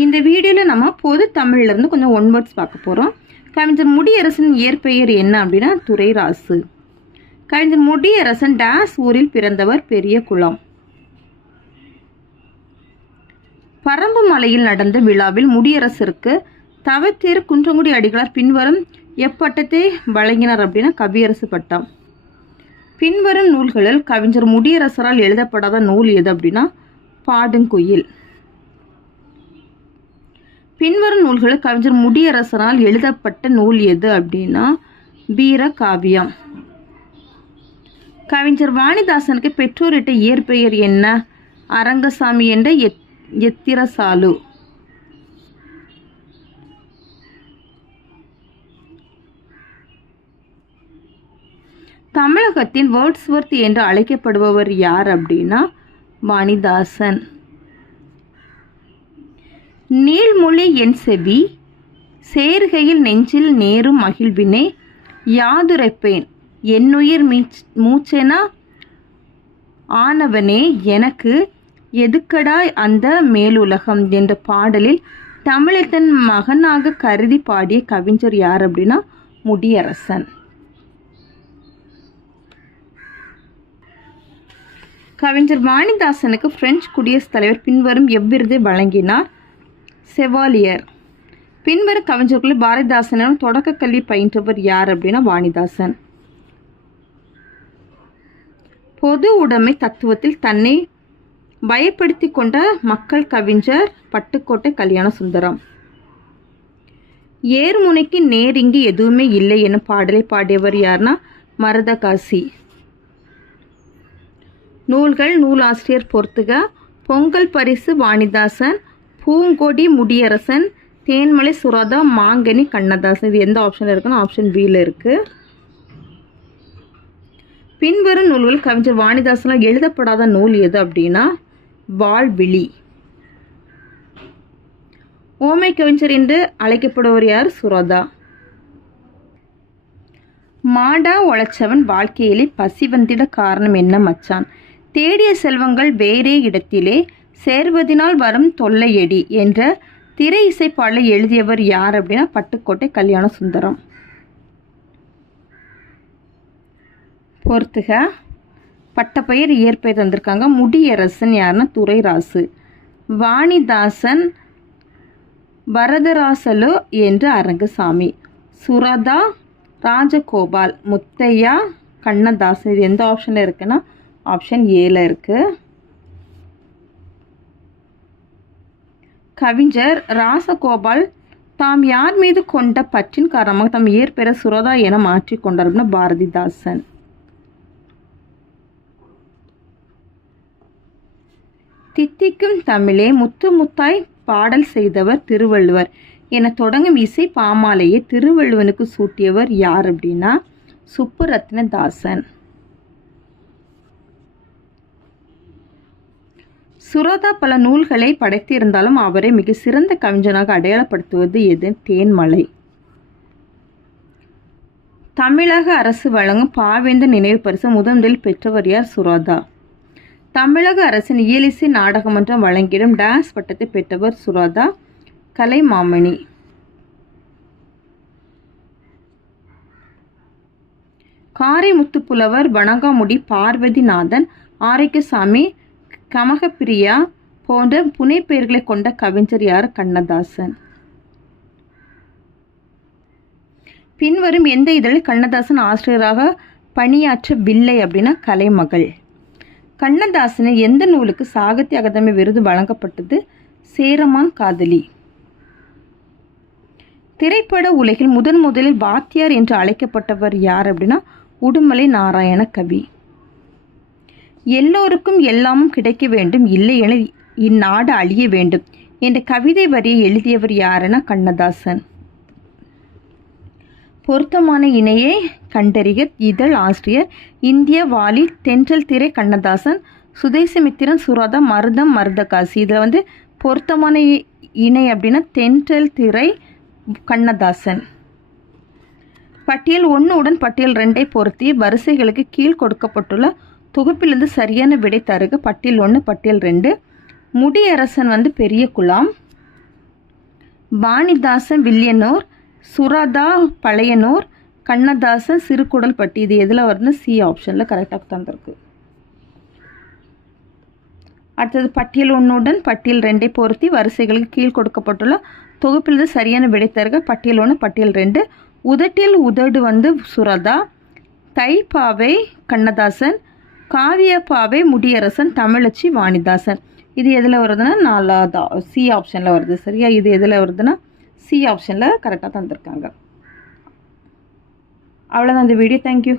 இந்த வீடியோவில் நம்ம பொது தமிழ்லேருந்து கொஞ்சம் ஒன் வேர்ட்ஸ் பார்க்க போகிறோம். கவிஞர் முடியரசன் இயற்பெயர் என்ன அப்படின்னா துரைராசு. கவிஞர் முடியரசன் டேஸ் ஊரில் பிறந்தவர், பெரிய குளம். பரம்பு மலையில் நடந்த விழாவில் முடியரசருக்கு தவத்தேர் குன்றங்குடி அடிகளார் பின்வரும் எப்பட்டத்தை வழங்கினார் அப்படின்னா கவியரசு பட்டம். பின்வரும் நூல்களில் கவிஞர் முடியரசரால் எழுதப்படாத நூல் எது அப்படின்னா பாடுங்குயில். பின்வரும் நூல்களில் கவிஞர் முடியரசரால் எழுதப்பட்ட நூல் எது அப்படின்னா வீர காவியம். கவிஞர் வாணிதாசனுக்கு பெற்றோரிட்ட இயற்பெயர் என்ன? அரங்கசாமி என்ற எத்திரசாலு. தமிழகத்தின் வேர்ட்ஸ்வொர்த் என்று அழைக்கப்படுபவர் யார் அப்படின்னா வாணிதாசன். நீள்மொழி என் செவி சேர்கையில் நெஞ்சில் நேரும் மகிழ்வினை யாதுரைப்பேன் என்னுயிர் மூச்சென ஆனவனே எனக்கு எதுக்கடாய் அந்த மேலுலகம் என்ற பாடலில் தமிழை தன் மகனாக கருதி பாடிய கவிஞர் யார் அப்படின்னா முடியரசன். கவிஞர் வாணிதாசனுக்கு பிரெஞ்சு குடியரசுத் தலைவர் பின்வரும் எவ்விருதை வழங்கினார்? செவாலியர். பின்வரும் கவிஞர்களில் பாரதிதாசனும் தொடக்க கல்வி பயின்றவர் யார் அப்படின்னா வாணிதாசன். பொது உடைமை தத்துவத்தில் தன்னை பயப்படுத்தி கொண்ட மக்கள் கவிஞர் பட்டுக்கோட்டை கல்யாண சுந்தரம். ஏர்முனைக்கு நேர் இங்கு எதுவுமே இல்லை எனும் பாடலை பாடியவர் யார்னா மருதகாசி. நூல்கள் நூலாசிரியர் பொறுத்துக. பொங்கல் பரிசு வாணிதாசன், பூங்கொடி முடியரசன், தேன்மலை சுரதா, மாங்கனி கண்ணதாசன். இது எந்த ஆப்ஷனில் இருக்குன்னா ஆப்ஷன் பியில் இருக்குது. பின்வரும் நூல்கள் கவிஞர் வாணிதாசனால் எழுதப்படாத நூல் எது அப்படின்னா வாழ்விழி. ஓமை கவிஞர் என்று அழைக்கப்படுவர் யார்? சுரதா. மாடா உழைச்சவன் வாழ்க்கையிலே பசி வந்திட காரணம் என்ன மச்சான்? தேடிய செல்வங்கள் வேறே இடத்திலே சேர்வதனால் வரும் தொல்லையடி என்ற திரை இசைப்பாடலை எழுதியவர் யார் அப்படின்னா பட்டுக்கோட்டை கல்யாண சுந்தரம். பொறுத்துக. பட்டப்பெயர் இயற்பெயர் தந்திருக்காங்க. முடியரசன் யாருன்னா துரைராசு. வாணிதாசன் வரதராசலு என்று அரங்கசாமி. சுரதா ராஜகோபால், முத்தையா கண்ணதாசன். இது எந்த ஆப்ஷனில் இருக்குன்னா ஆப்ஷன் ஏல இருக்கு. கவிஞர் ராசகோபால் தாம் யார் மீது கொண்ட பற்றின் காரணமாக தாம் இயற்பெயர் சுரதா என மாற்றிக்கொண்டார் அப்படின்னா பாரதிதாசன். தித்திக்கும் தமிழே முத்து முத்தாய் பாடல் செய்தவர் திருவள்ளுவர் என தொடங்கும் இசை பாமாலையை திருவள்ளுவனுக்கு சூட்டியவர் யார் அப்படின்னா சுப்புரத்னதாசன். சுரதா பல நூல்களை படைத்திருந்தாலும் அவரை மிக சிறந்த கவிஞனாக அடையாளப்படுத்துவது எது? தேன்மலை. தமிழக அரசு வழங்கும் பாவேந்தர் நினைவு பரிசு முதலில் பெற்றவர் யார்? சுரதா. தமிழக அரசின் இயலிசை நாடகமன்றம் வழங்கிடும் டான்ஸ் பட்டத்தை பெற்றவர் சுரதா. கலைமாமணி. காரைமுத்துப்புலவர், வணங்காமுடி பார்வதிநாதன், ஆரோக்கியசாமி, கமகப்பிரியா போன்ற புனை பெயர்களை கொண்ட கவிஞர் யார்? கண்ணதாசன். பின்வரும் எந்த இதழில் கண்ணதாசன் ஆசிரியராக பணியாற்றவில்லை அப்படின்னா கலைமகள். கண்ணதாசனின் எந்த நூலுக்கு சாகித்ய அகாதமி விருது வழங்கப்பட்டது? சேரமான் காதலி. திரைப்பட உலகில் முதலில் வாத்தியார் என்று அழைக்கப்பட்டவர் யார் அப்படின்னா உடுமலை நாராயண கவி. எல்லோருக்கும் எல்லாமும் கிடைக்க வேண்டும், இல்லையென இந்நாடு அழிய வேண்டும் என்ற கவிதை வரியை எழுதியவர் யாருன்னா கண்ணதாசன். பொருத்தமான இணையை கண்டறிய இதழ் ஆசிரியர் இந்திய வாலி, தென்றல் திரை கண்ணதாசன், சுதேசமித்திரன் சுரதா, மருதகாசி. இதில் பொருத்தமான இணை அப்படின்னா தென்றல் திரை கண்ணதாசன். பட்டியல் 1 உடன் பட்டியல் 2 பொருத்தி வரிசைகளுக்கு கீழ் கொடுக்கப்பட்டுள்ள தொகுப்பிலிருந்து சரியான விடை தருக. பட்டியல் 1 பட்டியல் 2. முடியரசன் பெரிய குளம். வாணிதாசன் வில்லியனூர், சுரதா பழையனூர், கண்ணதாசன் சிறுகுடல்பட்டி. இது எதில் வருதுன்னு சி ஆப்ஷனில் கரெக்டாக தந்திருக்கு. அடுத்தது பட்டியல் 1 பட்டியல் 2 பொருத்தி வரிசைகளுக்கு கீழ் கொடுக்கப்பட்டுள்ள தொகுப்பிலிருந்து சரியான விடை தருக. பட்டியல் 1 பட்டியல் 2. உதட்டில் உதடு வந்து சுரதா, தைப்பாவை கண்ணதாசன், காவியப்பாவை முடியரசன், தமிழச்சி வாணிதாசன். இது எதில் வருதுன்னா 4 சி ஆப்ஷனில் வருது. சரியா? இது எதில் வருதுன்னா சி ஆப்ஷனில் கரெக்டாக தந்திருக்காங்க. அவ்வளோதான் இந்த வீடியோ. தேங்க்யூ.